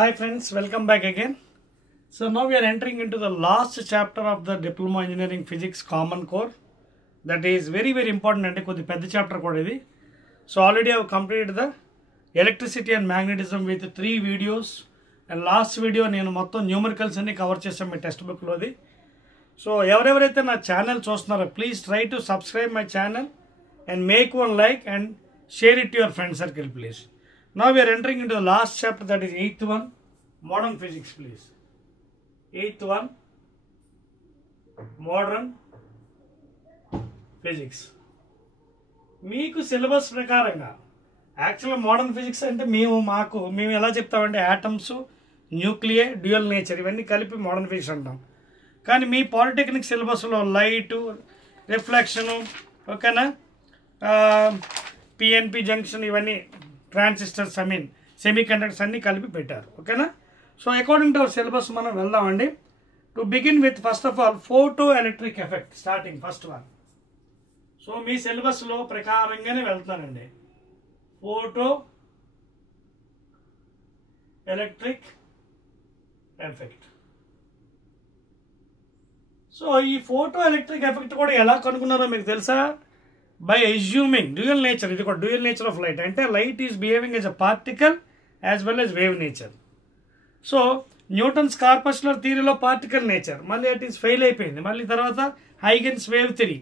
Hi friends, welcome back again. So now we are entering into the last chapter of the Diploma Engineering Physics Common Core. That is very important and kodi pedda chapter kuda idi. So already I have completed the electricity and magnetism with 3 videos, and last video nenu mottham numericals anni cover chesam my textbook lodi. So ఎవరెవరైతే నా channel చూస్తున్నారో please try to subscribe my channel and make one like and share it to your friend circle please. Now we are entering into the last chapter, that is 8th one, modern physics please. 8th one, modern physics. మీకు syllabus ప్రకారంగా యాక్చువల్గా modern physics అంటే మేము ఎలా చెప్తామంటే atoms, nuclei, dual nature ఇవన్నీ కలిపి modern physics అంటాం. కానీ మీ పాలిటెక్నిక్ సిలబస్లో లైటు, రిఫ్లెక్షను, ఓకేనా, పిఎన్పి జంక్షన్, ఇవన్నీ ట్రాన్సిస్టర్స్, సెమీ కండక్టర్స్ అన్నీ కలిపి పెట్టారు. ఓకేనా. So according to our syllabus మనం వెళ్దామండి. To begin with first of all photo electric effect, starting first one. So మీ సిలబస్లో ప్రకారంగానే వెళ్తానండి. Photo electric effect. సో ఈ ఫోటో ఎలక్ట్రిక్ ఎఫెక్ట్ కూడా ఎలా కనుక్కున్నారో మీకు తెలుసా? By assuming dual nature. ఇది కూడా డ్యూయల్ నేచర్ ఆఫ్ లైట్, అంటే light is behaving as a particle as well as wave nature. So Newton's corpuscular థియరీలో పార్టికల్ నేచర్, మళ్ళీ ఇట్ ఈస్ ఫెయిల్ అయిపోయింది. మళ్ళీ తర్వాత హైగెన్స్ వేవ్ థియరీ,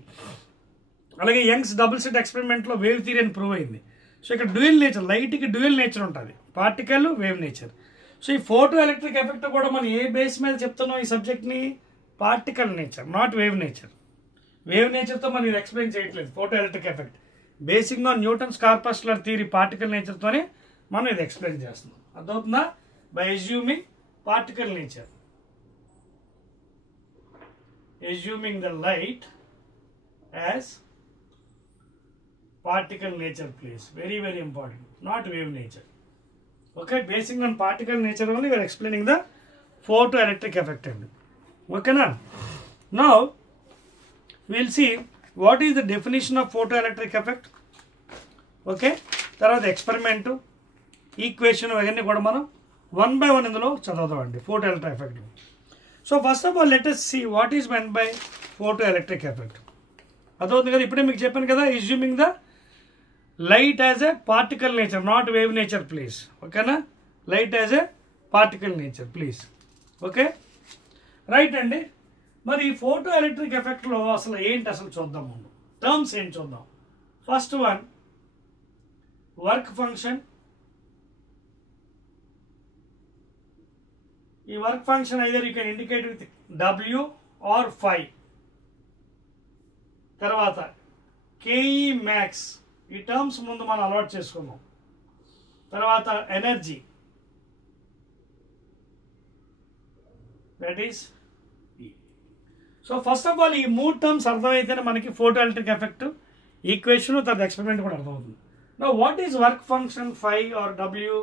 అలాగే యంగ్స్ డబుల్ స్లిట్ ఎక్స్పెరిమెంట్లో వేవ్ థియరీ అని prove అయింది. సో ఇక్కడ డ్యూయల్ నేచర్, లైట్కి డ్యూయల్ నేచర్ ఉంటుంది, పార్టికల్, వేవ్ నేచర్. సో ఈ ఫోటో ఎలక్ట్రిక్ ఎఫెక్ట్ కూడా మనం ఏ బేస్ మీద చెప్తున్నాం ఈ సబ్జెక్ట్ని? Particle nature, not wave nature. Wave నేచర్తో మనం ఇది ఎక్స్ప్లెయిన్ చేయట్లేదు. ఫోటో ఎలక్ట్రిక్ ఎఫెక్ట్ బేసిక్గా న్యూటన్స్ కార్పస్కులర్ థియరీ పార్టికల్ నేచర్తోనే మనం ఇది ఎక్స్ప్లెయిన్ చేస్తున్నాం. అర్థమవుతుందా? By assuming particle nature, assuming the light as particle nature please, very important, not wave nature. Okay, basing on particle nature only we are explaining the photoelectric effect. Okay na? Now we will see what is the definition of photoelectric effect. Okay, tarvata experiment, equation avani kuda manam one by one indulo chadavadandi photoelectric effect. So first of all let us see what is meant by photoelectric effect. అదవుతుంది కదా, ఇప్పుడే మీకు చెప్పాను కదా, assuming the light as a particle nature, not wave nature please. Okay na? Light as a particle nature please. Okay, right అండి. మరి ఈ photo electric ఎఫెక్ట్లో అసలు ఏంటి అసలు చూద్దాం. ముందు టర్మ్స్ ఏంటి చూద్దాం. First one, work function. ఈ work function either you can indicate with W or phi. తర్వాత KE max, ఈ టర్మ్స్ ముందు మనం అలవాటు చేసుకున్నాం. తర్వాత energy, that is E. So first of all ఈ 3 టర్మ్స్ అర్థమైతేనే మనకి ఫోటో ఎలక్ట్రిక్ ఎఫెక్ట్ ఈక్వేషన్ తర్వాత ఎక్స్పెరిమెంట్ కూడా అర్థమవుతుంది. Now what is work function phi or W?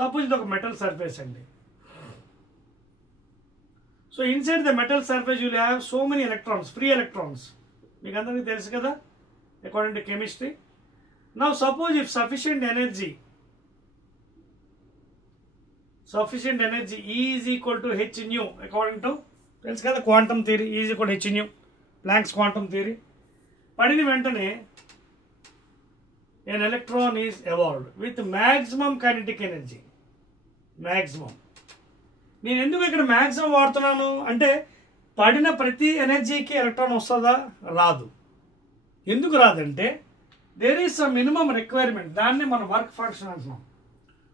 Suppose ఇది ఒక మెటల్ సర్ఫేస్ అండి. So inside the metal surface you will have so many electrons, free electrons. మీకు అందరికీ తెలుసు కదా according to chemistry. Now suppose if sufficient energy E is equal to h nu, according to తెలుసు కదా quantum theory, E is equal to h nu, planks quantum theory. పడిన వెంటనే an electron is evolved with maximum kinetic energy. maximum. నేను ఎందుకు ఇక్కడ maximum వాడుతున్నాను అంటే పడిన ప్రతి ఎనర్జీకి ఎలక్ట్రాన్ వస్తుందా? రాదు. ఎందుకు రాదంటే there is some minimum requirement, దాన్ని మనం వర్క్ ఫంక్షన్ అంటున్నాం.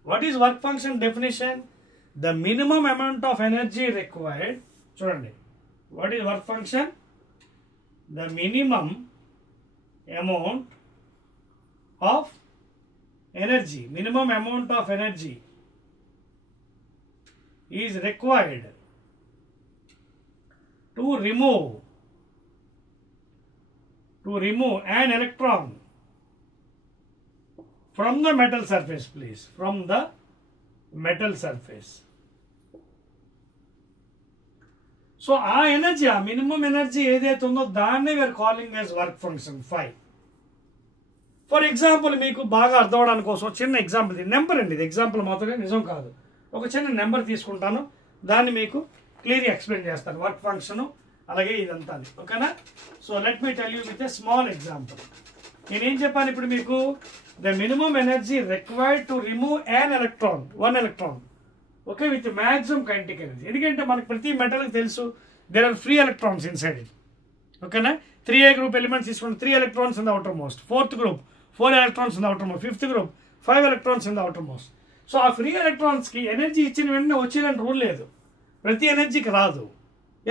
What is work function definition? The minimum amount of energy required. చూడండి, what is work function? The minimum amount of energy, minimum amount of energy is required to remove an electron from the metal surface please, from the metal surface. So ఆ energy, ఆ minimum energy ఏదైతే ఉందో దాన్నే we are calling as work function phi. For example మీకు బాగా అర్థం అవడానికి కోసం చిన్న ఎగ్జాంపుల్, ఇది నెంబర్ అండి, ఇది ఎగ్జాంపుల్ మాత్రమే, నిజం కాదు. ఒక చిన్న నెంబర్ తీసుకుంటాను, దాన్ని మీకు క్లియర్గా ఎక్స్ప్లెయిన్ చేస్తాను, వర్క్ ఫంక్షను అలాగే ఇదంతా. ఓకేనా? So let me tell you with a small example. నేనేం చెప్పాను ఇప్పుడు మీకు, the minimum energy required to remove one electron okay with maximum kinetic energy. ఎందుకంటే మనకు ప్రతి మెటల్కి తెలుసు there are free electrons inside it. ఓకేనా? 3A గ్రూప్ ఎలిమెంట్స్ తీసుకుంటే 3 electrons in the outermost, 4th group 4 electrons in the outermost, 5th group 5 electrons in the outermost. So ఆ free ఎలక్ట్రాన్స్కి energy ఇచ్చిన వెంటనే వచ్చేదని రూల్ లేదు, ప్రతి ఎనర్జీకి రాదు.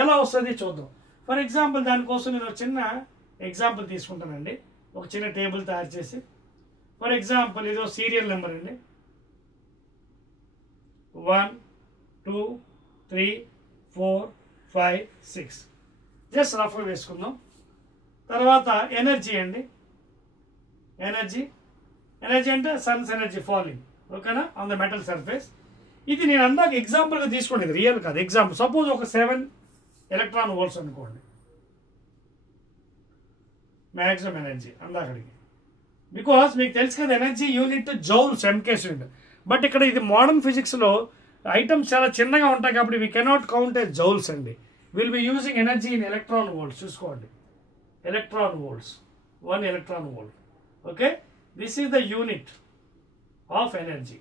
ఎలా వస్తుంది చూద్దాం. ఫర్ ఎగ్జాంపుల్ దానికోసం నేను ఒక చిన్న ఎగ్జాంపుల్ తీసుకుంటానండి. ఒక చిన్న టేబుల్ తయారు చేసి, ఫర్ ఎగ్జాంపుల్ ఇదో సీరియల్ నెంబర్ అండి, 1 2 3 4 5 6 జస్ట్ రఫ్గా వేసుకుందాం. తర్వాత ఎనర్జీ అండి, ఎనర్జీ అంటే సన్స్ ఎనర్జీ ఫాలింగ్, ఓకేనా, ఆన్ ద మెటల్ సర్ఫేస్. ఇది నేను అందాక ఎగ్జాంపుల్గా తీసుకోండి, ఇది రియల్ కాదు. ఎగ్జాంపుల్ సపోజ్ ఒక 7 electron volts అనుకోండి మ్యాక్సిమం ఎనర్జీ అందాకడికి. బికాస్ మీకు తెలుసు కదా energy unit joules MKS unit. But ఇక్కడ ఇది మోడర్న్ ఫిజిక్స్లో ఐటమ్స్ చాలా చిన్నగా ఉంటాయి కాబట్టి we cannot count as joules అండి. Will be using energy in electron volts. చూసుకోండి, electron volts, 1 electron volt. Okay, this is the unit of energy.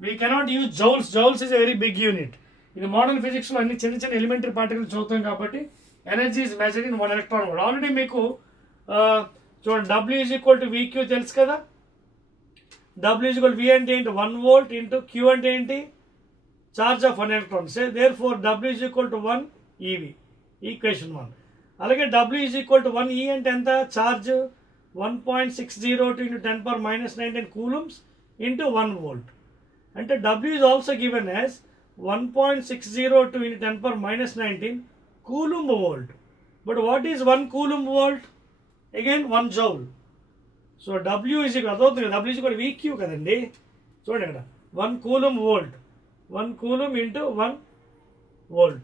We cannot use joules. Joules is a very big unit. In the modern physics lo anni chinna chinna elementary particles chudtam kabatti energy is measured in 1 electron volt. Already meeku chudandi W is equal to VQ telusu kada. W is equal to V ante enti 1 volt into Q ante enti charge of 1 electron. Say therefore W is equal to 1 EV, equation 1. అలాగే W is equal to 1 E అంటే ఎంత, charge 1.602 into 10 power minus 19 coulombs into 1 volt. అంటే W is also given as 1.602 into 10 power minus 19 coulomb volt. But what is 1 coulomb volt? Again 1 joule. So W is equal W is equal to VQ కదండి. చూడండి ఇక్కడ 1 coulomb volt, 1 coulomb into 1 volt,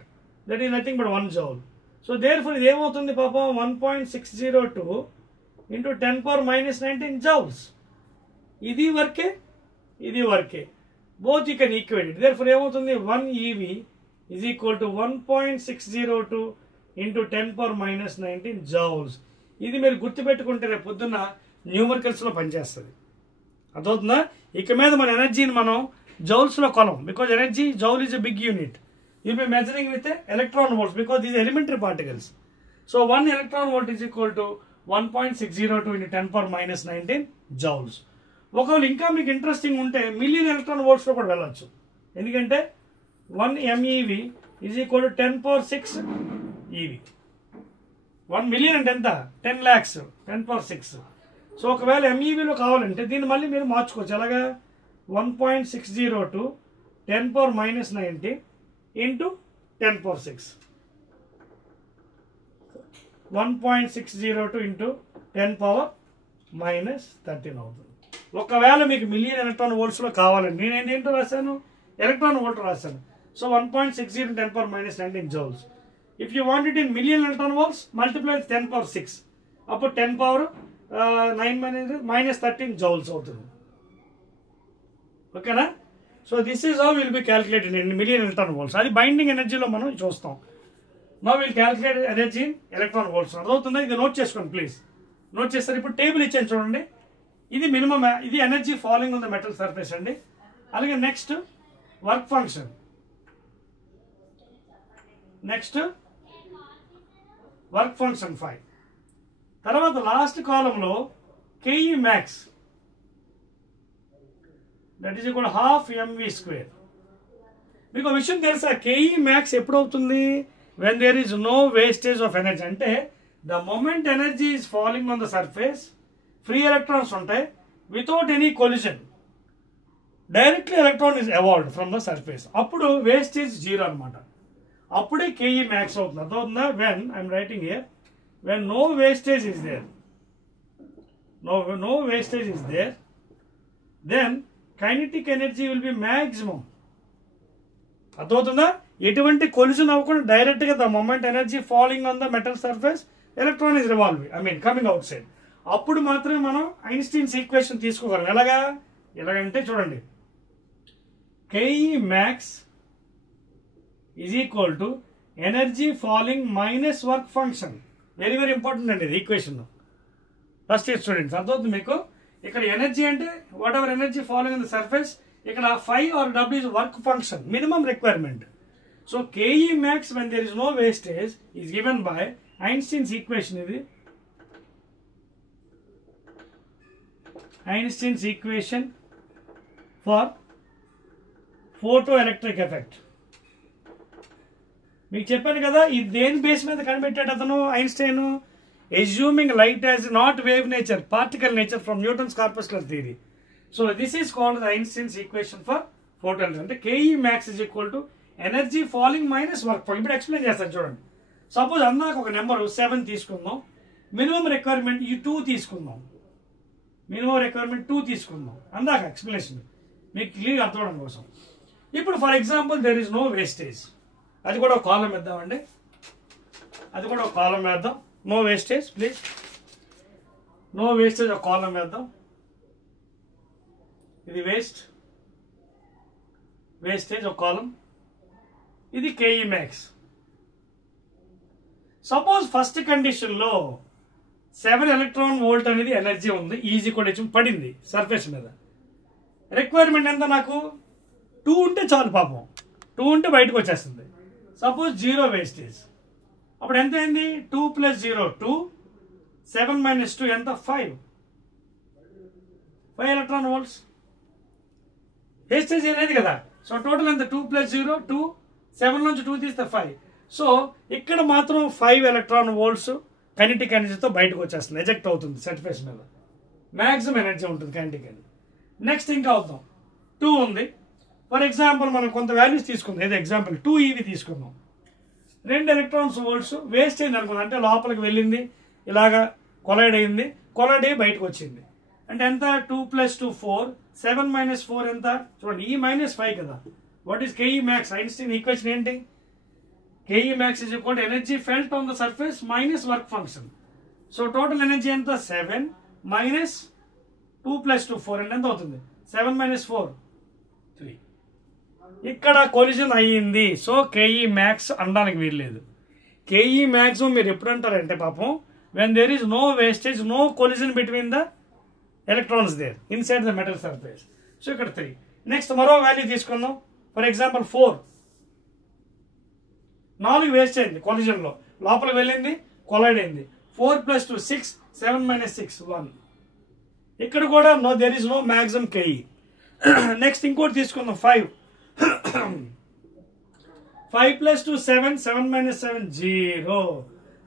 that is nothing but 1 joule. So therefore ఇది ఏమవుతుంది పాపం, 1.602 into 10 power minus 19 joules. ఇది వర్కే, ఇది వర్కే, both you can equate it. therefore ఏమవుతుంది, 1 EV is equal to 1.602 into 10 power minus 19 joules. ఇది మీరు గుర్తుపెట్టుకుంటే రేపు పొద్దున్న న్యూమరికల్స్లో పనిచేస్తుంది. అర్థవుతుందా? ఇక మీద మన ఎనర్జీని మనం జౌల్స్లో కొలం, because energy joule is a big unit. You'll be measuring with electron volts because these are elementary particles. So 1 electron volt is equal to 1.602 into 10 power minus 19 joules. ఒకవేళ ఇంకా మీకు ఇంట్రెస్టింగ్ ఉంటే మిలియన్ ఎలక్ట్రాన్ వోల్ట్స్లో కూడా వెళ్ళచ్చు. ఎందుకంటే 1 MeV is equal to 10 power 6 EV. 1 million అంటే ఎంత, 10 lakhs, 10 power 6. So ఒకవేళ MEVలో కావాలంటే దీన్ని మళ్ళీ మీరు మార్చుకోవచ్చు. అలాగా 1.602 10 power minus 19 into 10 power 6. 1.602 into 10 power minus 13 అవుతుంది. ఒకవేళ మీకు మిలియన్ ఎలక్ట్రాన్ వోల్ట్స్లో కావాలండి, నేను ఏంటో రాశాను, ఎలక్ట్రాన్ వోల్ట్ రాశాను. So 1.60 10 power minus 19 joules. If you want it in million electron volts, multiply with 10 power 6. అప్పుడు 10 power 9 minus 13 joules అవుతుంది. ఓకేనా? So this is how will be calculated in million electron volts. అది binding ఎనర్జీలో మనం చూస్తాం. Now will calculate energy in electron volts. అర్థమవుతుందా? ఇది note చేసుకోండి ప్లీజ్. నోట్ చేస్తారు. ఇప్పుడు టేబుల్ ఇచ్చాను చూడండి, ఇది మినిమం, ఇది energy following on the metal surface అండి. అలాగే next work function, next work function 5. తర్వాత లాస్ట్ కాలంలో KE max, that is equal ½ mv². మీకు విషయం తెలుసా, KE max ఎప్పుడు అవుతుంది, when there is no wastage of energy. అంటే the moment energy is following on the surface, free electrons ఉంటాయి, without any collision directly electron is evolved from the surface. అప్పుడు wastage 0 అనమాట. అప్పుడే KE max అవుతుంది. అర్థమవుతుందా? When I'm writing here, when no wastage is there, no wastage is there, then kinetic energy will be maximum. అర్థమవుతుందా? ఎటువంటి collision అవ్వకుండా direct గా the moment energy following on the metal surface, electron is revolving, coming out side. అప్పుడు మాత్రమే మనం Einstein's equation తీసుకోగలం. ఎలాగంటే చూడండి, KE max is equal to energy falling minus work function. Very very important and the equation. First year students, అర్థమవుతుంది మీకు. ఇక్కడ energy అంటే what ever energy following in the surface, ఇక్కడ phi or W is work function, minimum requirement. So KE max when there is no wastage is given by Einstein's equation. ఇది Einstein's equation for photoelectric effect. మీకు చెప్పాను కదా, ఇది దేని base మీద కనిపెట్టాడు అతను Einstein? Assuming light as not wave nature, particle nature from Newton's corpuscular theory. So this is called the Einstein's equation for photoelectric. అంటే KE max is equal to energy falling minus work. ఇప్పుడు explain చేస్తాను చూడండి. Suppose అందాక ఒక number 7 తీసుకుందాం, minimum requirement ఈ 2 తీసుకుందాం, minimum requirement 2 తీసుకుందాం. అందాక ఎక్స్ప్లెనేషన్ మీకు క్లియర్ అర్థం అవడం కోసం. ఇప్పుడు for example there is no wastage, అది కూడా ఒక కాలం వేద్దామండి, అది కూడా ఒక కాలం వేద్దాం. No wastage please, no wastage ఒక కాలం వేద్దాం. ఇది వేస్టేజ్ ఒక కాలం, ఇది KE max. సపోజ్ ఫస్ట్ కండిషన్లో 7 ఎలక్ట్రాన్ వోల్ట్ అనేది ఎనర్జీ ఉంది, ఈజీ కొటేషన్ పడింది సర్ఫేస్ మీద. రిక్వైర్మెంట్ ఎంత నాకు? 2 ఉంటే చాలు, పాపం 2 ఉంటే బయటకు వచ్చేస్తుంది. సపోజ్ 0 వేస్టేజ్, అప్పుడు ఎంత అయింది? 2 + 0 2, 7 - 2 ఎంత? 5 ఎలక్ట్రాన్ వోల్ట్స్. వేస్టేజ్ లేదు కదా. సో టోటల్ ఎంత? 2 + 0 2, 7 నుంచి 2 తీస్తే 5. సో ఇక్కడ మాత్రం 5 ఎలక్ట్రాన్ వోల్ట్స్ కైనెటిక్ ఎనర్జీతో బయటకు వచ్చేస్తుంది, ఎజెక్ట్ అవుతుంది సర్ఫేస్ మీద. మ్యాక్సిమం ఎనర్జీ ఉంటుంది కైనెటిక్ ఎనర్జీ. నెక్స్ట్ ఇంకా అవుతాం, 2 ఉంది. ఫర్ ఎగ్జాంపుల్ మనం కొంత వాల్యూస్ తీసుకుందాం, ఏదో ఎగ్జాంపుల్ 2 EV తీసుకుందాం. 2 ఎలక్ట్రాన్స్ వోల్ట్స్ వేస్ట్ అయింది అనుకుందాం, అంటే లోపలికి వెళ్ళింది, ఇలాగా కొలైడ్ అయింది, కొలైడ్ అయ్యి బయటకు వచ్చింది. అంటే ఎంత? 2 + 2 4, 7 - 4 ఎంత? చూడండి, ఈ -5 కదా. What is KE max? Einstein equation ఏంటి? KE max is equal to energy felt on the surface minus work function. So total energy ఎంత? 7 minus 2 + 2 4 ఎంత అవుతుంది? 7 - 4 3. ఇక్కడ కొలిజన్ అయ్యింది. సో KE max అనడానికి వీల్లేదు. KE maximum మీరు ఎప్పుడు అంటారంటే పాపం when there is no wastage, no collision between the electrons there inside the metal surface. So ఇక్కడ 3. నెక్స్ట్ మరో వాల్యూ తీసుకుందాం. ఫర్ ఎగ్జాంపుల్ 4 వేస్ట్ అయింది కొలిజన్ లో, లోపలికి వెళ్ళింది, కొలైడ్ అయింది. 4 + 2 6, 7 - 6 1. ఇక్కడ కూడా no, there is no maximum KE. Next ఇంకోటి తీసుకుందాం 5 + 2 7, 7 - 7 0.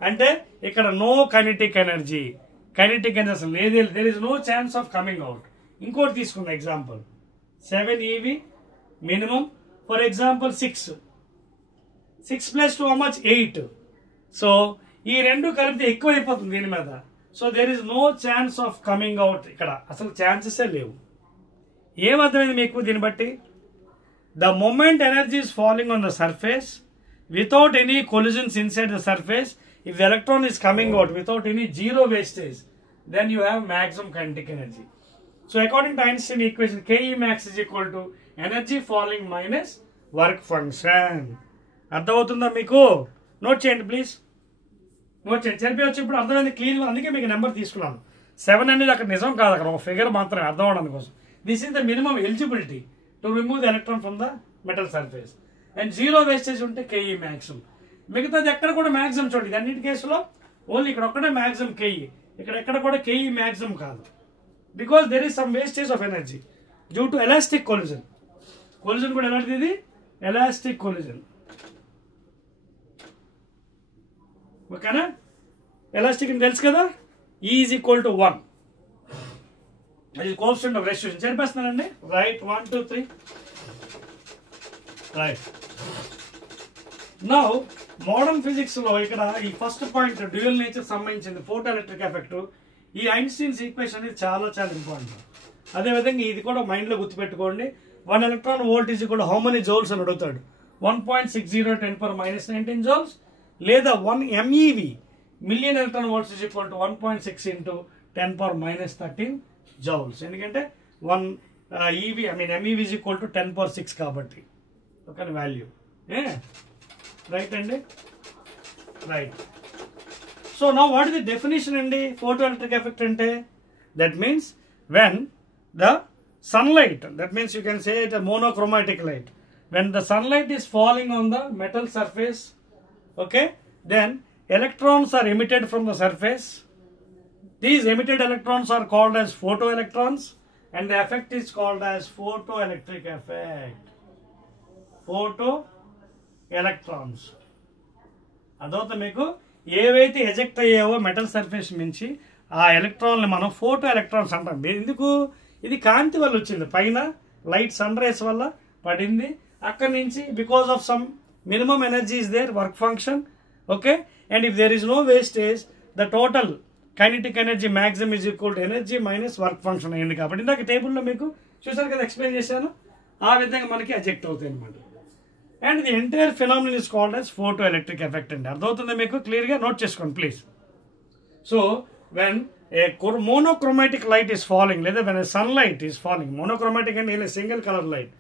అంటే ఇక్కడ నో కైనెటిక్ ఎనర్జీ, అసలు లేదు, there is no chance of coming out. ఇంకోటి తీసుకుందాం example 7 EV minimum. For example 6 + 2 how much? 8. So ఈ రెండు కలిపితే ఎక్కువ అయిపోతుంది దీని మీద. So there is no chance of coming out, ఇక్కడ అసలు ఛాన్సెసే లేవు. ఏమర్థమైంది మీకు దీన్ని బట్టి? The moment energy is falling on the surface without any collisions inside the surface. If the electron is coming out without any zero wastage, then you have maximum kinetic energy. So according to Einstein equation, KE max is equal to energy falling minus work function. అర్థమవుతుందా మీకు? Note చేయండి please, note చేయండి. చనిపోవచ్చు ఇప్పుడు అర్థమైంది క్లియర్గా, అందుకే మీకు number తీసుకున్నాను. 7 అనేది అక్కడ నిజం కాదు, అక్కడ ఒక ఫిగర్ మాత్రమే అర్థం అవడానికి కోసం. This is the minimum eligibility to remove the electron from the metal surface. And 0 wastage ఉంటే KE maximum. మిగతాది ఎక్కడ కూడా మ్యాక్సిమం చూడండి, అన్నిటి కేసులో ఓన్లీ ఇక్కడ ఒక్కడే మ్యాక్సిమం KE, ఇక్కడ ఎక్కడ కూడా KE maximum కాదు. Because there is some wastage of energy due to elastic collision. Collision కూడా ఎలాంటిది? ఇది ఎలాస్టిక్ కొలిజన్. ఓకేనా? ఎలాస్టిక్ అని తెలుసు కదా, E is equal to 1. అది కోఎఫిషియంట్ ఆఫ్ రెస్టిట్యూషన్. చెప్పేస్తున్నానండి, right 1 2 3 right. Now modern physics లో ఇక్కడ ఈ ఫస్ట్ పాయింట్ డ్యూయల్ నేచర్ సంబంధించింది ఫోటో ఎలక్ట్రిక్ ఎఫెక్ట్, ఈ ఐన్స్టీన్స్ ఈక్వేషన్ అనేది చాలా చాలా ఇంపార్టెంట్. అదేవిధంగా ఇది కూడా మైండ్ లో గుర్తుపెట్టుకోండి. 1 electron volt is equal how many joules అని అడుగుతాడు. 1.60 10 - 19 జౌల్స్, లేదా 1 MeV million electron volts is equal to 1.6 × 10 - 13 joules. ఎందుకంటే 1 EV, I mean MEV is equal to 10 power 6 kabatti. Okay, value. Yeah. Right, and right. So now what is the definition in the photoelectric effect? That means when the sunlight, that means you can say it a monochromatic light. When the sunlight is falling on the metal surface, okay, then electrons are emitted from the surface. These emitted electrons are called as photoelectrons, and the effect is called as photoelectric effect. Photoelectrons. అదొక మీకు ఏవైతే eject అయ్యావో metal surface నుంచి ఆ ఎలక్ట్రాన్లు మనం photo electrons అంటాం. ఎందుకు? ఇది కాంతి వల్ల వచ్చింది, పైన లైట్ సన్ రేస్ వల్ల పడింది, అక్కడి నుంచి because of some minimum energy is there, work function. Okay, and if there is no wastage the total kinetic energy maximum is equal to energy minus work function అయింది. కాబట్టి ఇందాక టేబుల్లో మీకు చూసారు కదా, ఎక్స్ప్లెయిన్ చేశాను, ఆ విధంగా మనకి ఎజెక్ట్ అవుతాయి అనమాట. And the entire phenomenon is called as photo electric effect అండి. అర్థమవుతుంది మీకు? క్లియర్గా నోట్ చేసుకోండి please. So when a monochromatic light is following, లేదా when sunlight is following, monochromatic అంటే సింగిల్ కలర్ లైట్,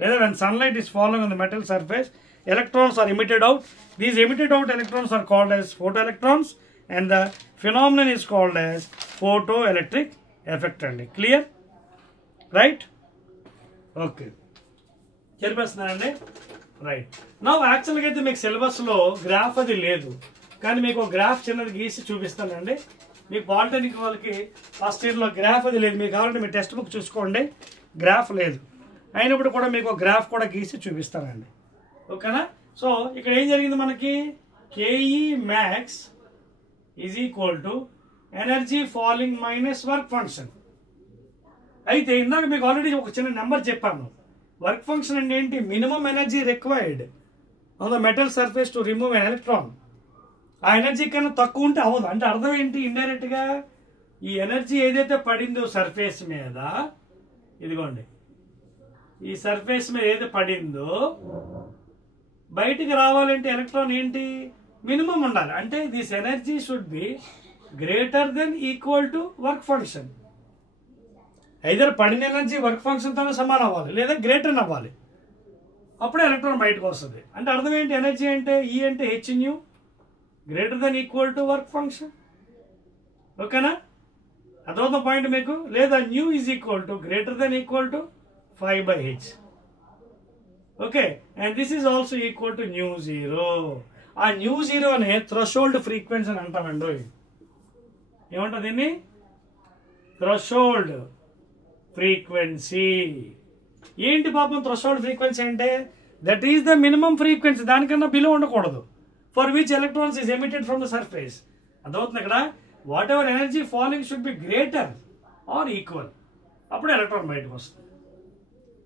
లేదా when sunlight is following on the metal surface, electrons are emitted out. These emitted out electrons are called as photoelectrons, and the phenomenon is called as photoelectric effect. Clear? Right? Okay. చెప్పేస్తున్నానండి. Right. Now యాక్చువల్గా అయితే మీకు సిలబస్లో graph అది లేదు, కానీ మీకు ఒక గ్రాఫ్ చిన్నది గీసి చూపిస్తానండి. మీకు పాలిటెక్నిక్ వాళ్ళకి ఫస్ట్ ఇయర్లో గ్రాఫ్ అది లేదు, మీకు కావాలంటే మీ టెక్స్ట్ బుక్ చూసుకోండి, గ్రాఫ్ లేదు. అయినప్పుడు కూడా మీకు ఒక గ్రాఫ్ కూడా గీసి చూపిస్తానండి. ఓకేనా? సో ఇక్కడ ఏం జరిగింది మనకి, KE max is equal to energy falling minus work function. అయితే ఇందాక మీకు ఆల్రెడీ ఒక చిన్న నెంబర్ చెప్పాను. వర్క్ ఫంక్షన్ అంటే ఏంటి? Minimum energy required on the metal surface to remove an electron. ఆ ఎనర్జీ కన్నా తక్కువ ఉంటే అవ్వదు. అంటే అర్థం ఏంటి? ఇండైరెక్ట్గా ఈ ఎనర్జీ ఏదైతే పడిందో సర్ఫేస్ మీద, ఇదిగోండి ఈ సర్ఫేస్ మీద ఏదైతే పడిందో బయటికి రావాలంటే ఎలక్ట్రాన్ ఏంటి? మినిమం ఉండాలి. అంటే this energy should be greater than equal to work function. Either పడిన ఎనర్జీ వర్క్ ఫంక్షన్తో సమానం అవ్వాలి, లేదా గ్రేటర్ అవ్వాలి, అప్పుడే ఎలక్ట్రాన్ బయటకు వస్తుంది. అంటే అర్థం ఏంటి? ఎనర్జీ అంటే ఈ అంటే h nu greater than equal to work function. ఓకేనా? అదొక పాయింట్ మీకు. లేదా nu is equal to greater than equal to 5/h. Okay, and this is also equal to nu zero. ఆ న్యూ జీరో అనే థ్రెషోల్డ్ ఫ్రీక్వెన్సీ అని అంటామండి. ఏమంటారు దీన్ని? Threshold frequency. ఏంటి పాపం థ్రెషోల్డ్ ఫ్రీక్వెన్సీ అంటే? That is the minimum frequency, దానికన్నా బిలో ఉండకూడదు, for which electrons is emitted from the surface. అదవుతుంది ఇక్కడ. What ever energy falling should be greater or equal, అప్పుడు ఎలక్ట్రాన్ బయటకు వస్తుంది.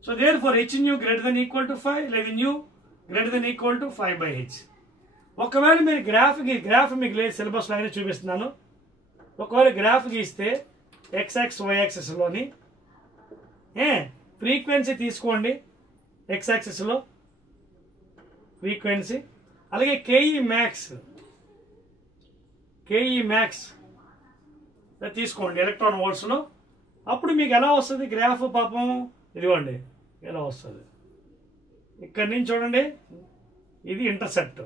So there for h nu greater than equal to 5, లేదా nu greater than equal to 5/h. ఒకవేళ మీరు graph మీకు లేదు సిలబస్లో అయినా చూపిస్తున్నాను. ఒకవేళ గ్రాఫ్ గీస్తే ఎక్స్యాక్స్ వైయాక్సిస్లోని ఫ్రీక్వెన్సీ తీసుకోండి, ఎక్స్యాక్సిస్లో ఫ్రీక్వెన్సీ, అలాగే కేఈ మ్యాక్స్ తీసుకోండి ఎలక్ట్రాన్ వోల్ట్స్లో. అప్పుడు మీకు ఎలా వస్తుంది గ్రాఫ్? పాపం ఇదిగోండి ఎలా వస్తుంది. ఇక్కడి నుంచి చూడండి, ఇది ఇంటర్సెప్ట్,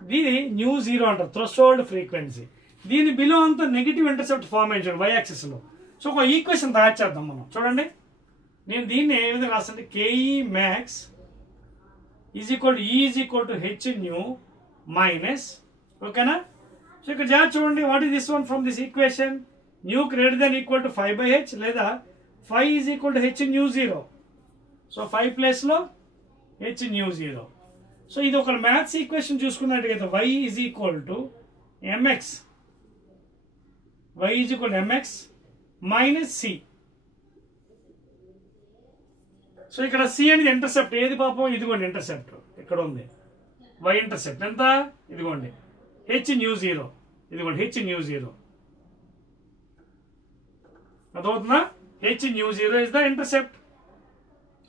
దీని న్యూ జీరో అంటారు, థ్రెషోల్డ్ ఫ్రీక్వెన్సీ. దీని బిలో అంతా నెగిటివ్ ఇంటర్సెప్ట్ ఫార్మ్ అయింది చూడండి వైయాక్సిస్లో. సో ఒక ఈక్వేషన్ తయారు చేద్దాం మనం. చూడండి, నేను దీన్ని ఏ విధంగా రాస్తాను? KE max is equal to E is equal to h nu minus. ఓకేనా? సో ఇక్కడ జాగ్రత్త చూడండి, what is this one from this equation? Nu greater than equal to 5/h, లేదా 5 is equal to h nu zero. So 5 ప్లేస్లో h nu zero. So ఇది ఒక maths equation చూసుకున్నట్టుగైతే y is equal to mx minus c. So ఇక్కడ c అనేది intercept. ఏది పాపం? ఇదిగోండి ఇంటర్సెప్ట్ ఇక్కడ ఉంది, y ఇంటర్సెప్ట్ ఎంత? ఇదిగోండి హెచ్ న్యూ జీరో, ఇదిగోండి హెచ్ న్యూ జీరో. అదవుతుందా? H nu zero is the intercept.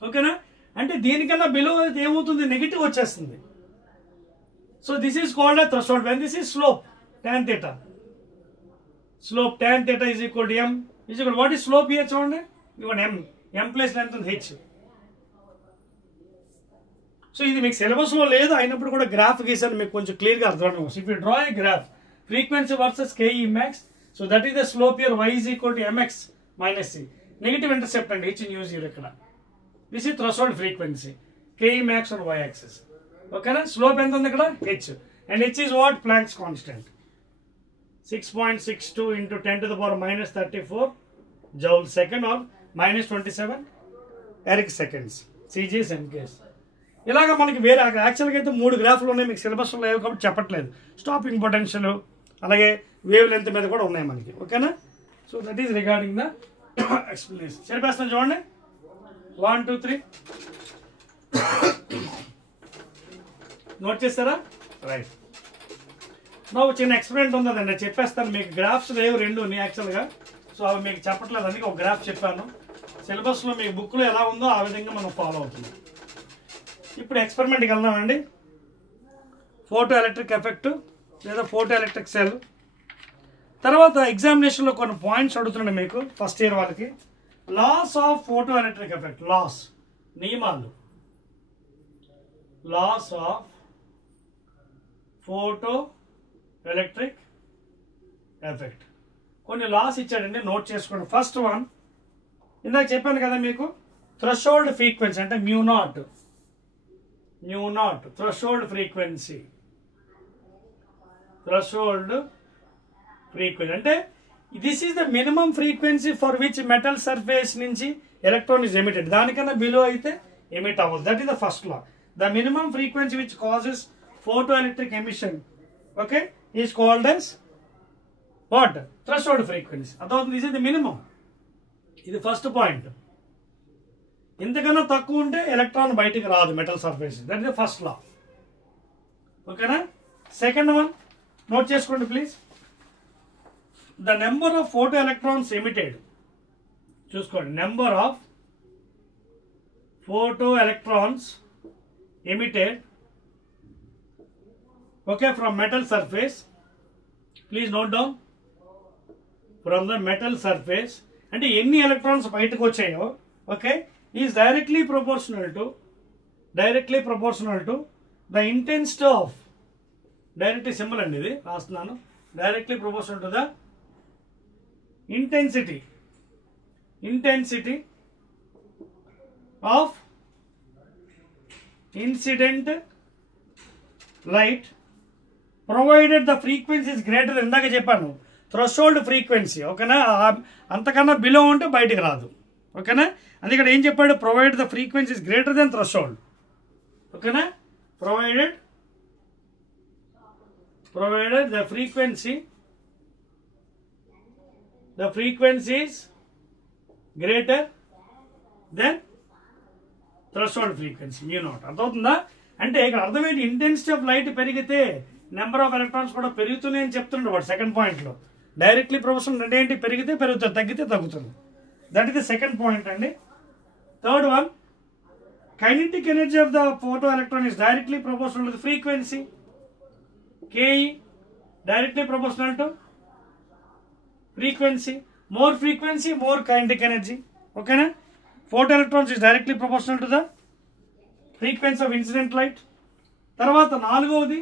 ఓకేనా? అంటే దీనికన్నా బిలో ఏమవుతుంది? నెగిటివ్ వచ్చేస్తుంది. So this is called a threshold. When this is slope tan theta. Slope tan theta is equal to m is equal. What is slope here? చూడండి, ఇదిగోండి m. m plus length ఉంది h. So ఇది మీకు సిలబస్లో లేదు అయినప్పుడు కూడా graph గీసాను మీకు కొంచెం క్లియర్గా అర్థం. If you draw A graph frequency versus KE max, so that is the slope here y is equal to mx minus c. Negative intercept అండి h యూజ్ యూర్ ఇక్కడ. This is threshold frequency KE max on y axis. ఓకేనా? Slope ఎంత ఉంది ఇక్కడ h, and h is what? Planks constant. 6.62 into 10 to the power minus 34 joule second or minus 27 erg seconds. CJs MKs. ఇలాగా మనకి వేరే యాక్చువల్గా అయితే 3 గ్రాఫ్లు ఉన్నాయి మీకు సిలబస్లో లేవు కాబట్టి చెప్పట్లేదు. స్టాపింగ్ పొటెన్షియల్ అలాగే వేవ్ లెంత్ మీద కూడా ఉన్నాయి మనకి. ఓకేనా? So that is regarding the explanation. సరిపేస్తాను చూడండి. 1 2 3 నోట్ చేస్తారా? రైట్. నాకు చిన్న ఎక్స్పెరిమెంట్ ఉందండి, చెప్పేస్తాను మీకు. గ్రాఫ్స్ లేవు రెండు ఉన్నాయి యాక్చువల్గా, సో అవి మీకు చెప్పట్లేదు అందుకే ఒక గ్రాఫ్ చెప్పాను. సిలబస్లో మీకు బుక్లో ఎలా ఉందో ఆ విధంగా మనం ఫాలో అవుతున్నాం. ఇప్పుడు ఎక్స్పెరిమెంట్కి వెళ్దామండి. ఫోటో ఎలక్ట్రిక్ ఎఫెక్ట్ లేదా ఫోటో ఎలక్ట్రిక్ సెల్. తర్వాత ఎగ్జామినేషన్లో కొన్ని పాయింట్స్ అడుగుతున్నాను మీకు ఫస్ట్ ఇయర్ వాళ్ళకి. Laws of photo electric effect. Laws నియమాలు. Laws of photo electric effect. కొన్ని లాస్ ఇచ్చాడండి, నోట్ చేసుకోండి. ఫస్ట్ వన్ ఇందాక చెప్పాను కదా మీకు, థ్రెషోల్డ్ ఫ్రీక్వెన్సీ అంటే mu naught threshold frequency. Threshold frequency అంటే this is the minimum frequency for which metal surface నుంచి electron is emitted. దానికన్నా బిలో అయితే emit అవ్వదు. That is the first law. The minimum frequency which causes photoelectric emission, okay, is called as what? Threshold frequency. అర్థమవుతుంది? This is the minimum. ఇది first point. ఇంతకన్నా తక్కువ ఉంటే electron బయటికి రాదు metal surface. That is the first law. ఓకేనా? Second one note చేసుకోండి please. The number of photoelectrons emitted. చూసుకోండి, number of photoelectrons emitted, okay, from metal surface. Please note down. From the metal surface అంటే ఎన్ని electrons బయటకు వచ్చాయో, okay, is directly proportional to the intensity of, directly symbol and ఇది రాస్తున్నాను, directly proportional to the intensity of incident light provided the frequency is greater. ఇందాక చెప్పాను threshold frequency. ఓకేనా? అంతకన్నా బిలో ఉంటే బయటికి రాదు. ఓకేనా? అది ఇక్కడ ఏం చెప్పాడు? Provide the frequency is greater than threshold. ఓకేనా? Provided the frequency is greater than threshold frequency mu naught. అర్థమవుతుందా? అంటే ఇక్కడ అర్థమేంటి? ఇంటెన్సిటీ ఆఫ్ లైట్ పెరిగితే నెంబర్ ఆఫ్ ఎలక్ట్రాన్స్ కూడా పెరుగుతున్నాయి అని చెప్తున్నాడు వాడు సెకండ్ పాయింట్లో. డైరెక్ట్లీ ప్రొపోర్షనల్ అంటే ఏంటి? పెరిగితే పెరుగుతుంది, తగ్గితే తగ్గుతుంది. That is the second point అండి. Third one, kinetic energy of the photoelectron is directly proportional to the frequency KE, directly proportional to frequency. More frequency more kinetic energy. ఓకేనా? Photoelectrons is directly proportional to the frequency of incident light. తర్వాత నాలుగవది,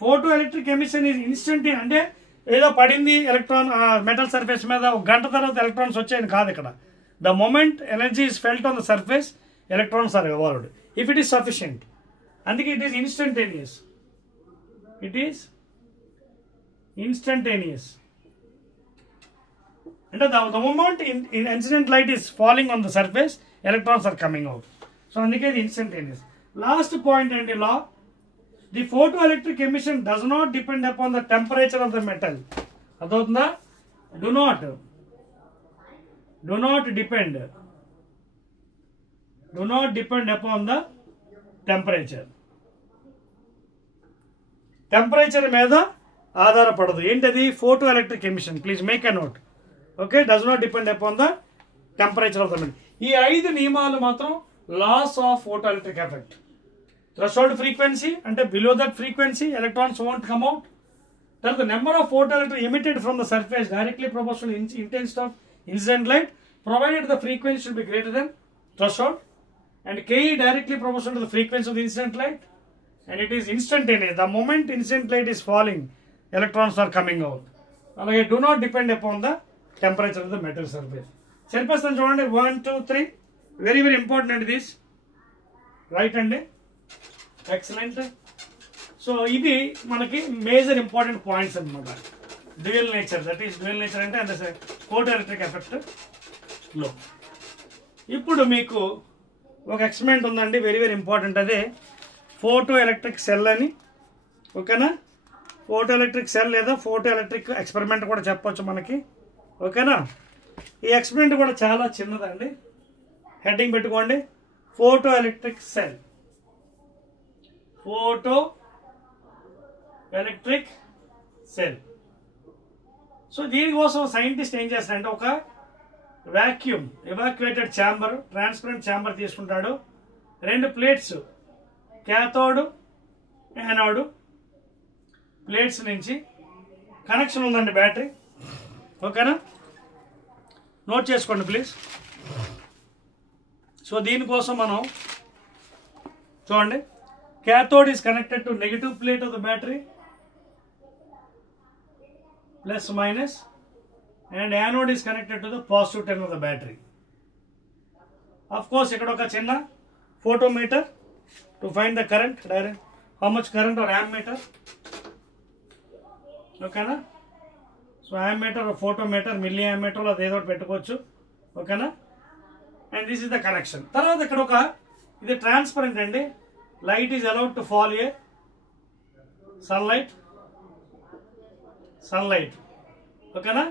photo electric emission is instantaneous. అంటే ఏదో పడింది electron metal surface మీద, ఒక గంట తర్వాత ఎలక్ట్రాన్స్ వచ్చాయని కాదు ఇక్కడ. The moment energy is felt on the surface, electrons are evolved if it is sufficient. అందుకే ఇట్ ఈస్ ఇన్స్టంటేనియస్. అంటే the moment incident light is falling on the surface, electrons are coming out. So అందుకే ఇది instantaneous. Last point అండి law. The photoelectric emission does not depend upon the temperature of the metal. అర్థమవుతుందా? Do not depend upon the temperature. Temperature మీద ఆధారపడదు. ఏంటది? Photo electric emission. Please make a note. Okay, does not depend upon the temperature of the metal. ఈ 5 నియమాలు మాత్రం laws of photo electric effect. Threshold frequency అంటే below that frequency electrons won't come out. Then the number of photoelectrons emitted from the surface directly proportional to intensity of incident light. provided the frequency should be greater than threshold, and Ke directly proportional to the frequency of the incident light, and it is instantaneous. The moment incident light is falling, electrons are coming out. Alage do not depend upon the temperature of the metal surface. Saripastan chudandi 1, 2, 3. Very, very important this. Right andi. Excellent. So ఇది మనకి major important points అన్నమాట. Dual nature, that is dual nature అంటే అంత photo electric effect లో. ఇప్పుడు మీకు ఒక experiment ఉందండి, వెరీ వెరీ ఇంపార్టెంట్. అదే ఫోటో ఎలక్ట్రిక్ సెల్ అని. ఓకేనా? ఫోటో ఎలక్ట్రిక్ సెల్ లేదా ఫోటో ఎలక్ట్రిక్ ఎక్స్పెరిమెంట్ కూడా చెప్పొచ్చు మనకి. ఓకేనా? ఈ ఎక్స్పెరిమెంట్ కూడా చాలా చిన్నదండి. హెడ్డింగ్ పెట్టుకోండి, photo electric cell. Photo electric cell. So దీనికోసం సైంటిస్ట్ ఏం చేస్తారంటే ఒక vacuum evacuated chamber, transparent chamber తీసుకుంటాడు. 2 ప్లేట్స్, క్యాథోడ్ యానోడ్ ప్లేట్స్ నుంచి కనెక్షన్ ఉందండి బ్యాటరీ. ఓకేనా? నోట్ చేసుకోండి ప్లీజ్. సో దీనికోసం మనం చూడండి, cathode is connected to negative plate of the battery, plus minus, and anode is connected to the positive terminal of the battery. Of course, ikkada oka chinna photometer to find the current, direct how much current, or ammeter. Okay na? So ammeter or photometer, milliammeter lo edo okati pettukochu. Okay na? And this is the connection. Tarvata ikkada oka idi transparent andi. Light is allowed to fall here. Sunlight. Okay na?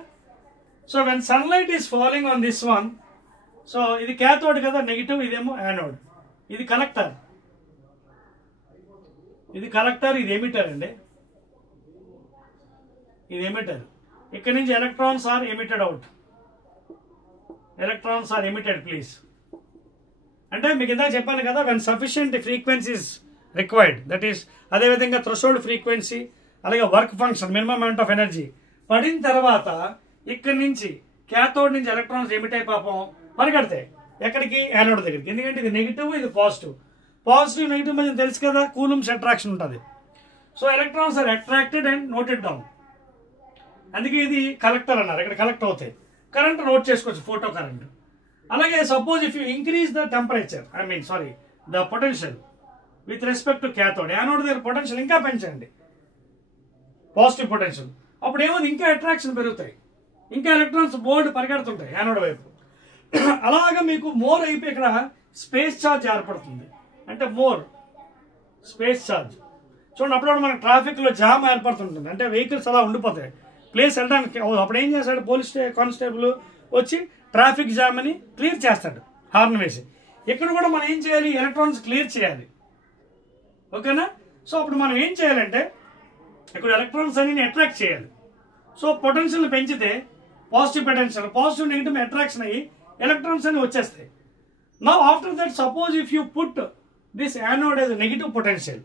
So when sunlight is falling on this one, so ఇది cathode కదా, negative, ఇదేమో anode. ఇది collector, ఇది emitter అండి. ఇది emitter. ఇక్కడ నుంచి electrons are emitted out. Electrons are emitted please. అంటే మీకు ఇందాక చెప్పాను కదా, when sufficient frequencies required, that is అదేవిధంగా థ్రెషోల్డ్ ఫ్రీక్వెన్సీ, అలాగే work function, minimum amount of energy పడిన తర్వాత ఇక్కడి నుంచి క్యాథోడ్ నుంచి ఎలక్ట్రాన్స్ ఎమిట్ అయి పాపం పరిగెడతాయి ఎక్కడికి, యానోడ్ దగ్గరికి. ఎందుకంటే ఇది నెగిటివ్, ఇది పాజిటివ్. పాజిటివ్ నెగిటివ్ మధ్య తెలుసు కదా, కూలుమ్స్ అట్రాక్షన్ ఉంటుంది. So electrons are attracted and noted down. అందుకే ఇది కలెక్టర్ అన్నారు. ఇక్కడ కలెక్ట్ అవుతాయి. కరెంట్ నోట్ చేసుకోవచ్చు, ఫోటో కరెంట్. అలాగే suppose if you increase the temperature, the potential with respect to cathode, anode దగ్గర పొటెన్షియల్ ఇంకా పెంచండి, పాజిటివ్ పొటెన్షియల్. అప్పుడు ఏమో ఇంకా అట్రాక్షన్ పెరుగుతాయి, ఇంకా ఎలక్ట్రాన్స్ బోర్డు పరిగెడుతుంటాయి యానోడ్ వైపు. అలాగా మీకు మోర్ అయిపోయి ఇక్కడ స్పేస్ ఛార్జ్ ఏర్పడుతుంది. అంటే మోర్ స్పేస్ ఛార్జ్. చూడండి, అప్పుడు మనకు ట్రాఫిక్లో జామ్ ఏర్పడుతుంటుంది. అంటే వెహికల్స్ అలా ఉండిపోతాయి, ప్లేస్ వెళ్ళడానికి. అప్పుడు ఏం చేస్తాడు, పోలీస్ కానిస్టేబుల్ వచ్చి ట్రాఫిక్ జామ్ అని క్లియర్ చేస్తాడు హార్న్ వేసి. ఇక్కడ కూడా మనం ఏం చేయాలి, ఎలక్ట్రాన్స్ క్లియర్ చేయాలి. ఓకేనా? సో అప్పుడు మనం ఏం చేయాలంటే ఇక్కడ ఎలక్ట్రాన్స్ అన్ని అట్రాక్ట్ చేయాలి. సో పొటెన్షియల్ పెంచితే positive potential, positive negative attraction అయ్యి ఎలక్ట్రాన్స్ అన్ని వచ్చేస్తాయి. Now after that suppose if you put this anode as negative potential,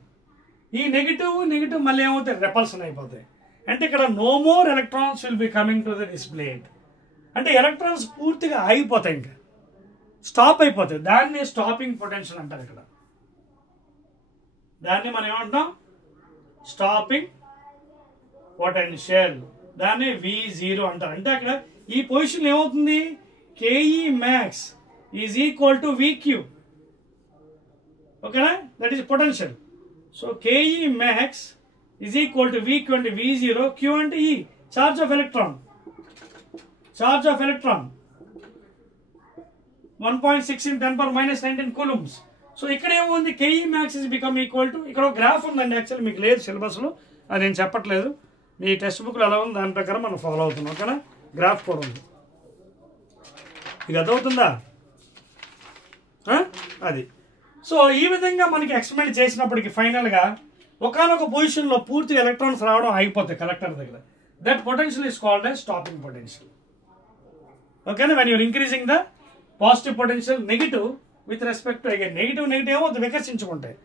ఈ నెగిటివ్ మళ్ళీ ఏమవుతాయి, రెపల్షన్ అయిపోతాయి. అంటే ఇక్కడ no more electrons will be coming to the this plate. అంటే ఎలక్ట్రాన్స్ పూర్తిగా ఆగిపోతాయి, ఇంకా స్టాప్ అయిపోతాయి. దాన్ని స్టాపింగ్ పొటెన్షియల్ అంటారు. ఇక్కడ దాన్ని మనం ఏమంటాం, స్టాపింగ్ పొటెన్షియల్. దాన్ని V0 అంటారు. అంటే అక్కడ ఈ పొజిషన్ ఏమవుతుంది, KE max is equal to VQ. ఓకేనా? That is potential. So KE max is equal to VQ అంటే V0, Q అంటే E, charge of electron. 1.6 × 10⁻⁹ coulombs. So ఇక్కడ ఏముంది, KE max is become equal to, ఇక్కడ ఒక graph ఉందండి. Actually మీకు లేదు సిలబస్లో, అది నేను చెప్పట్లేదు. మీ టెక్స్ట్ బుక్లో ఎలా ఉంది దాని ప్రకారం మనం ఫాలో అవుతున్నాం. ఓకేనా? గ్రాఫ్ కూడా ఉంది. ఇది అర్థమవుతుందా? అది. సో ఈ విధంగా మనకి ఎక్స్పెరిమెంట్ చేసినప్పటికి ఫైనల్గా ఒకనొక పొజిషన్లో పూర్తిగా ఎలక్ట్రాన్స్ రావడం ఆగిపోతాయి కలెక్టర్ దగ్గర. That potential is called as stopping potential. ఓకేనా? When you're increasing the positive potential, negative with respect to again negative ఏమో వికసించుకుంటాయి,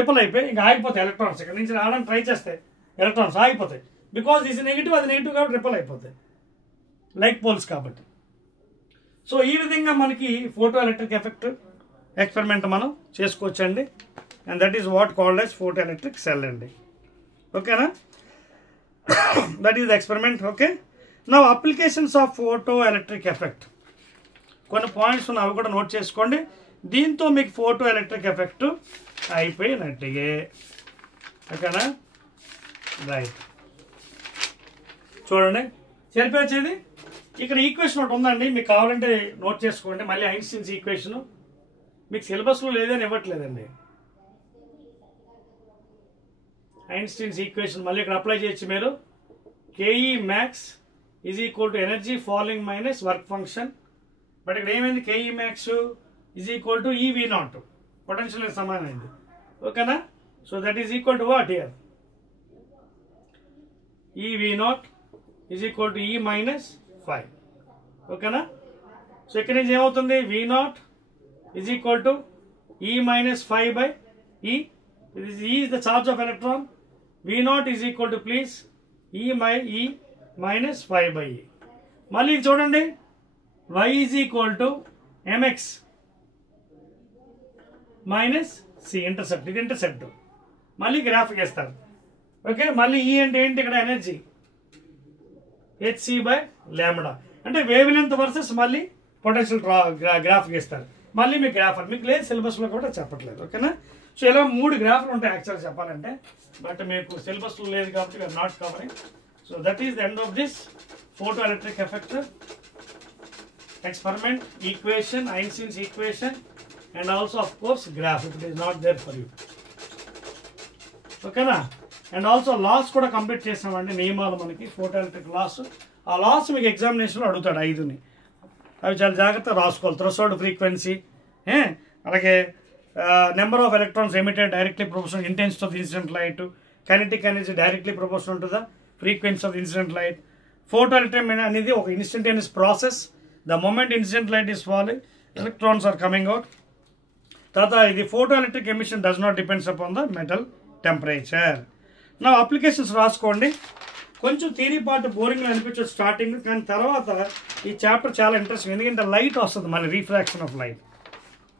రిపల్ అయిపోయి ఇంకా ఆగిపోతాయి ఎలక్ట్రాన్స్. ఇక్కడ నుంచి రావడానికి ట్రై చేస్తే ఎలక్ట్రాన్స్ ఆగిపోతాయి. బికాజ్ ఇది నెగిటివ్, అది నెగిటివ్ కాబట్టి రిపల్ అయిపోతాయి, లైక్ పోల్స్ కాబట్టి. సో ఈ విధంగా మనకి ఫోటో ఎలక్ట్రిక్ ఎఫెక్ట్ ఎక్స్పెరిమెంట్ మనం చేసుకోవచ్చండి. And that is what called as photo electric cell అండి. ఓకేనా, that is the experiment. Okay, now applications of photo electric effect. కొన్ని పాయింట్స్ ఉన్నాయి, అవి కూడా నోట్ చేసుకోండి. దీంతో మీకు ఫోటో ఎలక్ట్రిక్ ఎఫెక్ట్ అయిపోయినట్టే. ఓకేనా, రైట్. చూడండి సరిపోయేది. ఇక్కడ ఈక్వేషన్ ఒకటి ఉందండి, మీకు కావాలంటే నోట్ చేసుకోండి. మళ్ళీ ఐన్స్టీన్స్ ఈక్వేషన్ మీకు సిలబస్లో లేదని ఇవ్వట్లేదండి. ఐన్స్టీన్స్ ఈక్వేషన్ మళ్ళీ ఇక్కడ అప్లై చేయొచ్చు మీరు. KE max is equal to energy following minus work function. But ఇక్కడ ఏమైంది, KE max is equal to eV naught, potential సమానమైంది. ఓకేనా, so that is equal to what here, eV naught is equal to E minus 5. ఓకేనా, so ఇక్కడ నుంచి ఏమవుతుంది, V naught is equal to E minus 5 by E. E is the charge of electron. V naught is equal to please ఈ minus 5 by e. మళ్ళీ చూడండి, y is equal to m x minus c, intercept. ఇది intercept. మళ్ళీ graph గీస్తారు. Okay, మళ్ళీ ఈ అంటే ఏంటి, ఇక్కడ ఎనర్జీ hc బై లాంబ్డా, అంటే వేవ్ లెంత్ వర్సెస్ మళ్ళీ పొటెన్షియల్ గ్రాఫ్ గీస్తారు. మళ్ళీ మీ గ్రాఫర్ మీకు లేదు, సిలబస్లో కూడా చెప్పట్లేదు. ఓకేనా, సో ఇలా 3 గ్రాఫ్లు ఉంటాయి యాక్చువల్గా చెప్పాలంటే, బట్ మీకు సిలబస్లో లేదు కాబట్టి we are not covering. So that is the end of this photo electric effect experiment, equation, Einstein's equation, and also of course graph it is not there for you. ఓకేనా, అండ్ ఆల్సో లాస్ కూడా complete చేసామండి. నియమాలు మనకి photo electric laws. ఆ laws మీకు ఎగ్జామినేషన్లో అడుగుతాడు 5ని. అవి చాలా జాగ్రత్తగా రాసుకోవాలి. థ్రెషోల్డ్ ఫ్రీక్వెన్సీ, అలాగే number of electrons emitted directly proportional intensity of incident light, kinetic energy directly proportional to the frequency of incident light. Photo electric అనేది ఒక instantaneous process. The moment incident light is falling, electrons are coming out. తర్వాత ఇది photo electric emission does not depends upon the metal temperature. నా applications రాసుకోండి. కొంచెం theory part బోరింగ్గా అనిపించవచ్చు starting, కానీ తర్వాత ఈ చాప్టర్ చాలా ఇంట్రెస్టింగ్, ఎందుకంటే లైట్ వస్తుంది మళ్ళీ, రీఫ్రాక్షన్ ఆఫ్ లైట్.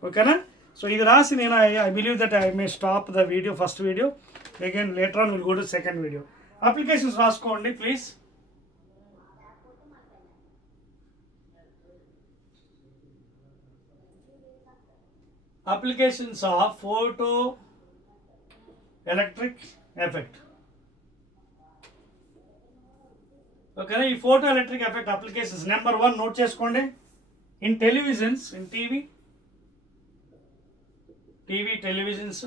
ఓకేనా, సో ఇది రాసి నేను I believe that I may stop the video, first video. Again later on will go to second video. Applications రాసుకోండి please. Applications of photo electric effect. ఓకేనా, ఈ photo electric effect applications number 1 note చేసుకోండి. In televisions, in televisions,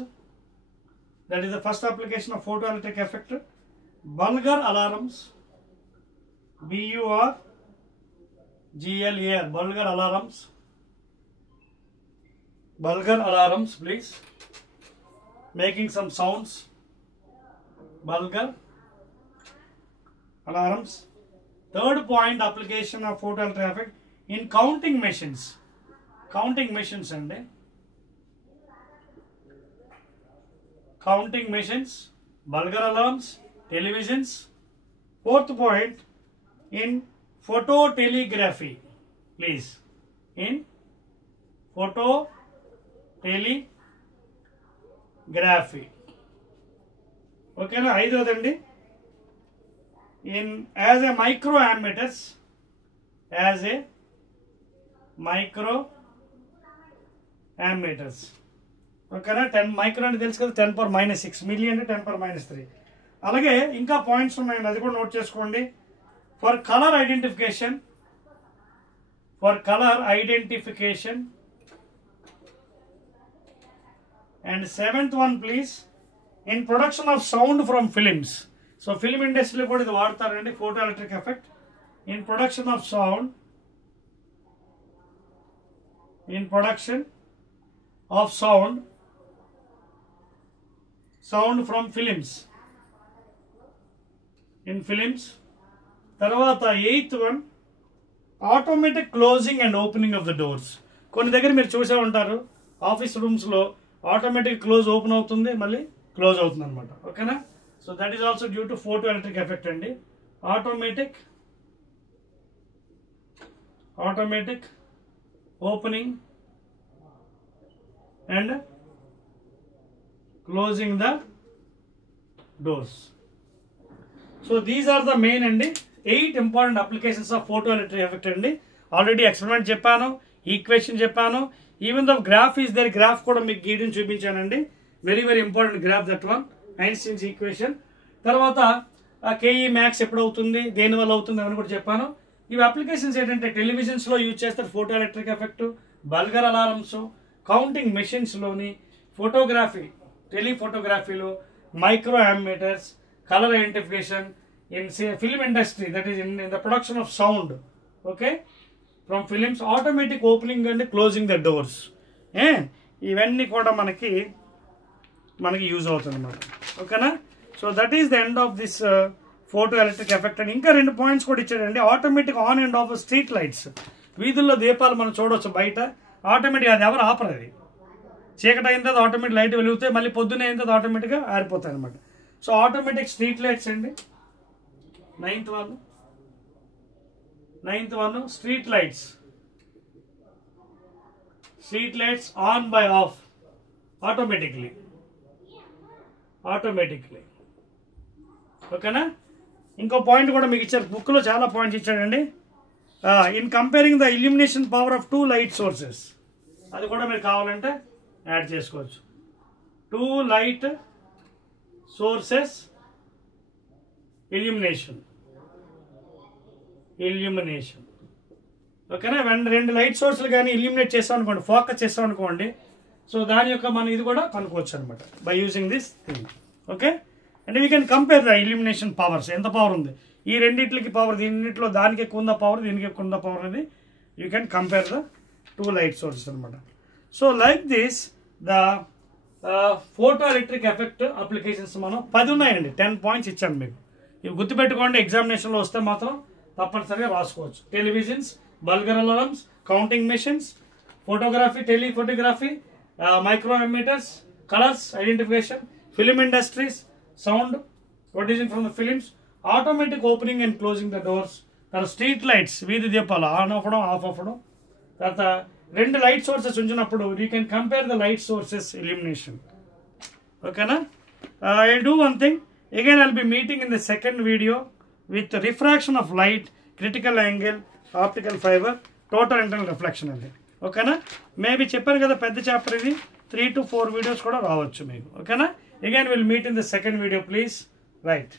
that is the first application of photoelectric effect. Bulgar alarms, BURGLAR, Bulgar alarms, please, making some sounds. Bulgar alarms. Third point, application of photoelectric effect in counting machines and counting machines, Bulgar alarms, televisions. Fourth point, in phototelegraphy, please, in phototelegraphy. Okay, na ఐదోదండి, in as a micro ammeters, ఓకేనా. 10 micro అంటే తెలుసు కదా, 10⁻⁻6 milli అంటే 10⁻³ అలాగే ఇంకా points ఉన్నాయండి, అది కూడా నోట్ చేసుకోండి. For colour identification and 7th one please, in production of sound from films. So film ఇండస్ట్రీలో కూడా ఇది వాడతారండి, photo electric effect. In production of sound from films, in films. తర్వాత 8th one, automatic closing and opening of the doors. కొన్ని దగ్గర మీరు చూసే ఉంటారు, ఆఫీస్ రూమ్స్లో ఆటోమేటిక్ క్లోజ్ ఓపెన్ అవుతుంది, మళ్ళీ క్లోజ్ అవుతుంది అనమాట. ఓకేనా, so that is also due to photo electric effect అండి. Automatic opening and closing the doors. So these are the main and 8 important applications of photoelectric effect అండి. Already experiment చెప్పాను, equation చెప్పాను, even the graph is there, graph కూడా మీకు గీయడం చూపించానండి. Very very important graph that one, Einstein's equation. తర్వాత KE max ఎప్పుడు అవుతుంది, దేనివల్ల అవుతుంది అని కూడా చెప్పాను. ఇవి అప్లికేషన్స్ ఏంటంటే టెలివిజన్స్లో యూజ్ చేస్తారు photo electric effect, burglar alarms, counting మెషిన్స్లోని, ఫోటోగ్రఫీ, టెలిఫోటోగ్రఫీలో, micro ammeters, colour identification, in say film industry, that is in the production of sound, okay, from films, automatic opening and closing the doors, ఇవన్నీ కూడా మనకి use అవుతుంది అన్నమాట. ఓకేనా? So that is the end of this photo electric effect. And ఇంకా 2 points కూడా ఇచ్చాడండి. Automatic on and of street lights, వీధుల్లో దీపాలు మనం చూడవచ్చు బయట, ఆటోమేటిక్ అది ఎవరు ఆపరు, అది చీకటి అయిన తర్వాత ఆటోమేటిక్ లైట్ వెలుగుతాయి, మళ్ళీ పొద్దున్న అయిన తర్వాత ఆటోమేటిక్గా ఆరిపోతాయి అనమాట. సో ఆటోమేటిక్ స్ట్రీట్ లైట్స్ అండి. Ninth one, street lights on by off automatically. ఓకేనా? ఇంకో పాయింట్ కూడా మీకు ఇచ్చారు, బుక్ లో చాలా పాయింట్స్ ఇచ్చాడండి. In comparing the illumination power of 2 light sources, అది కూడా మీరు కావాలంటే యాడ్ చేసుకోవచ్చు. 2 లైట్ సోర్సెస్ illumination. ఓకేనా? 2 లైట్ సోర్స్లు కానీ ఇల్యూమినేట్ చేస్తాం అనుకోండి, ఫోకస్ చేస్తాం అనుకోండి, సో దాని యొక్క మనం ఇది కూడా కనుక్కోవచ్చు అనమాట by using this thing. Okay, అంటే we can compare the illumination powers, ఎంత పవర్ ఉంది ఈ రెండింటికి పవర్, దీనిలో దానికి ఎక్కువ ఉందా పవర్, దీనికి ఎక్కువ ఉందా పవర్ అనేది you can compare the 2 light sources అనమాట. So like this the photo electric effect applications మనం 10 ఉన్నాయండి. 10 పాయింట్స్ ఇచ్చాను మీకు. ఇవి గుర్తుపెట్టుకోండి, ఎగ్జామినేషన్లో వస్తే మాత్రం తప్పనిసరిగా రాసుకోవచ్చు. Televisions, burglar alarms, counting machines, photography, telephotography, micro emitters, colours identification, film industries, sound producing from the films, automatic opening and closing the doors, తర్వాత స్ట్రీట్ లైట్స్, వీధి దీపాలు ఆన్ అవ్వడం ఆఫ్ అవ్వడం, తర్వాత 2 లైట్ సోర్సెస్ ఉంచినప్పుడు you can compare the light sources illumination. ఓకేనా? I do one thing. Again, I'll be meeting in the second video with refraction of light, critical angle, optical fiber, total internal reflection అండి. ఓకేనా? Maybe చెప్పాను కదా పెద్ద chapter ఇది, 3 to 4 videos కూడా రావచ్చు మీకు. ఓకేనా? Again, we'll meet in the second video, please. Right.